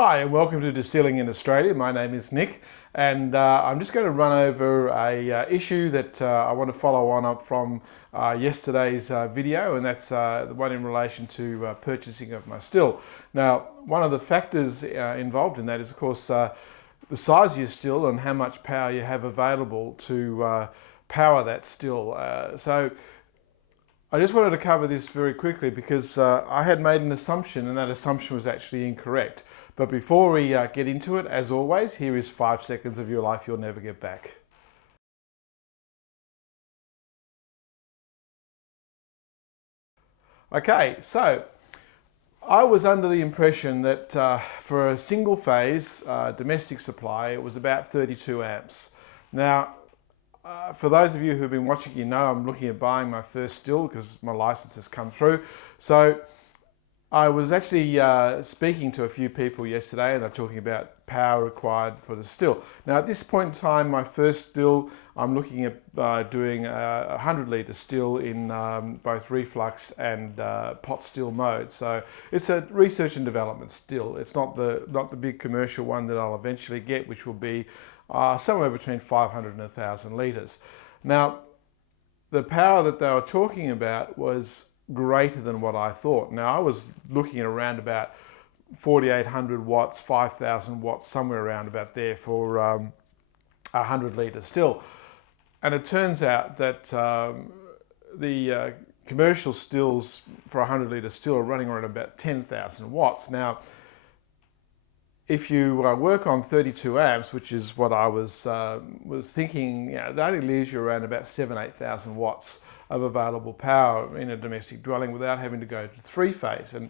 Hi and welcome to Distilling in Australia. My name is Nick and I'm just going to run over a issue that I want to follow on up from yesterday's video, and that's the one in relation to purchasing of my still. Now, one of the factors involved in that is of course the size of your still and how much power you have available to power that still. So I just wanted to cover this very quickly because I had made an assumption and that assumption was actually incorrect. But before we get into it, as always, here is 5 seconds of your life you'll never get back. Okay, so I was under the impression that for a single phase domestic supply, it was about 32 amps. Now, for those of you who've been watching, you know I'm looking at buying my first still because my license has come through. So I was actually speaking to a few people yesterday and they're talking about power required for the still. Now at this point in time, my first still, I'm looking at doing a 100 litre still in both reflux and pot still mode. So it's a research and development still. It's not the big commercial one that I'll eventually get, which will be somewhere between 500 and 1,000 litres. Now, the power that they were talking about was greater than what I thought. Now, I was looking at around about 4,800 watts, 5,000 watts, somewhere around about there for a 100 litre still. And it turns out that the commercial stills for a 100 litre still are running around about 10,000 watts. Now, if you work on 32 amps, which is what I was thinking, that only leaves you around about 8,000 watts of available power in a domestic dwelling without having to go to three-phase. And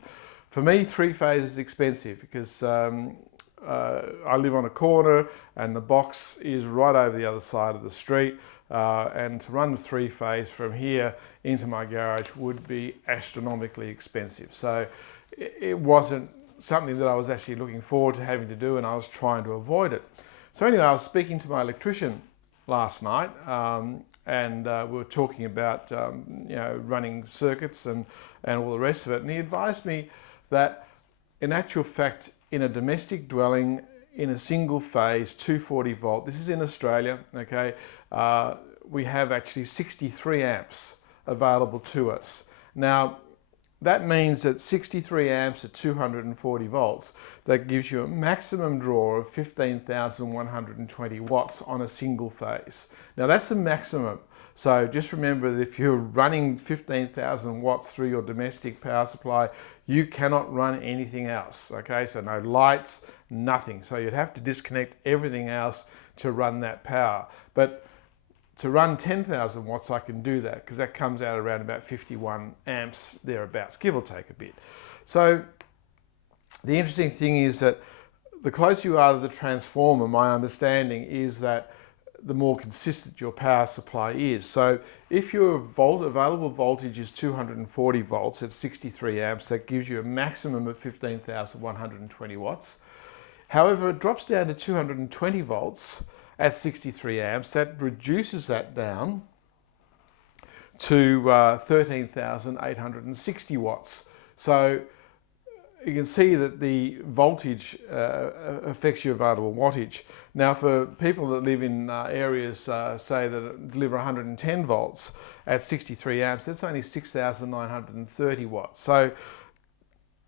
for me, three-phase is expensive because I live on a corner and the box is right over the other side of the street. And to run three-phase from here into my garage would be astronomically expensive. So it wasn't something that I was actually looking forward to having to do, and I was trying to avoid it. So anyway, I was speaking to my electrician last night, and we were talking about running circuits and all the rest of it. And he advised me that in actual fact, in a domestic dwelling, in a single phase 240 volt, this is in Australia, okay, we have actually 63 amps available to us. Now, that means that 63 amps at 240 volts, that gives you a maximum draw of 15,120 watts on a single phase. Now that's the maximum. So just remember that if you're running 15,000 watts through your domestic power supply, you cannot run anything else, okay? So no lights, nothing. So you'd have to disconnect everything else to run that power. But to run 10,000 watts, I can do that because that comes out around about 51 amps thereabouts, give or take a bit. So the interesting thing is that the closer you are to the transformer, my understanding is that the more consistent your power supply is. So if your available voltage is 240 volts at 63 amps, that gives you a maximum of 15,120 watts. However, it drops down to 220 volts at 63 amps, that reduces that down to 13,860 watts. So you can see that the voltage affects your available wattage. Now for people that live in areas, say that deliver 110 volts at 63 amps, that's only 6,930 watts. So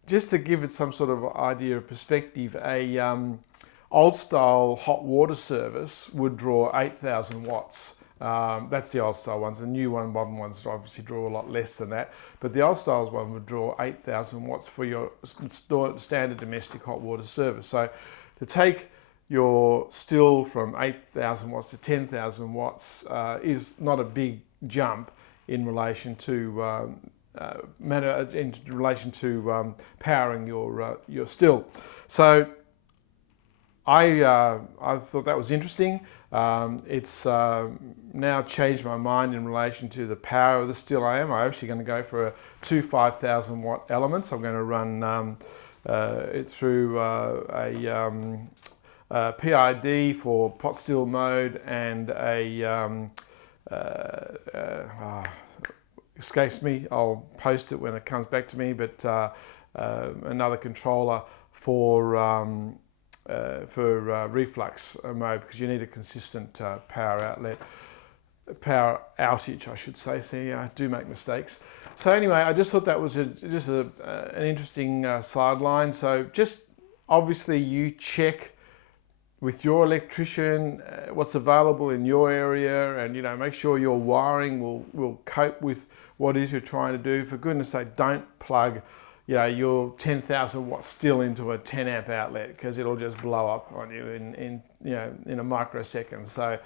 just to give it some sort of idea of perspective, a old style hot water service would draw 8,000 watts. That's the old style ones. The new one, modern ones obviously draw a lot less than that. But the old style one would draw 8,000 watts for your standard domestic hot water service. So to take your still from 8,000 watts to 10,000 watts is not a big jump in relation to powering your still. So I thought that was interesting. It's now changed my mind in relation to the power of the still I am. I'm actually going to go for two 5,000 watt elements. I'm going to run it through a PID for pot still mode and escapes me. I'll post it when it comes back to me, but another controller for reflux mode, because you need a consistent power outage, I should say. See, I do make mistakes. So anyway, I just thought that was an interesting sideline. So just obviously you check with your electrician what's available in your area, and make sure your wiring will cope with what it is you're trying to do. For goodness sake, don't plug your 10,000 watt still into a 10 amp outlet, because it'll just blow up on you in a microsecond. So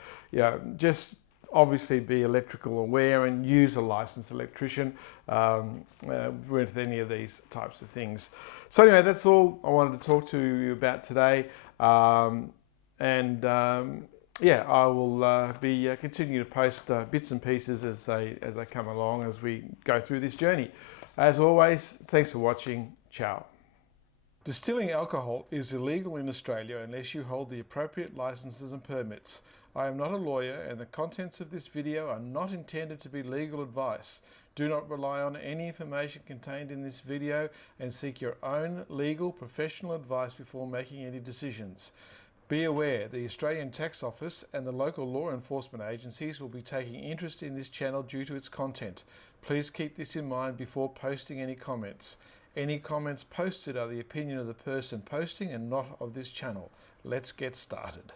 just obviously be electrical aware and use a licensed electrician with any of these types of things. So anyway, that's all I wanted to talk to you about today. I will be continuing to post bits and pieces as they come along as we go through this journey. As always, thanks for watching. Ciao. Distilling alcohol is illegal in Australia unless you hold the appropriate licenses and permits. I am not a lawyer, and the contents of this video are not intended to be legal advice. Do not rely on any information contained in this video, and seek your own legal professional advice before making any decisions. Be aware, the Australian Tax Office and the local law enforcement agencies will be taking interest in this channel due to its content. Please keep this in mind before posting any comments. Any comments posted are the opinion of the person posting and not of this channel. Let's get started.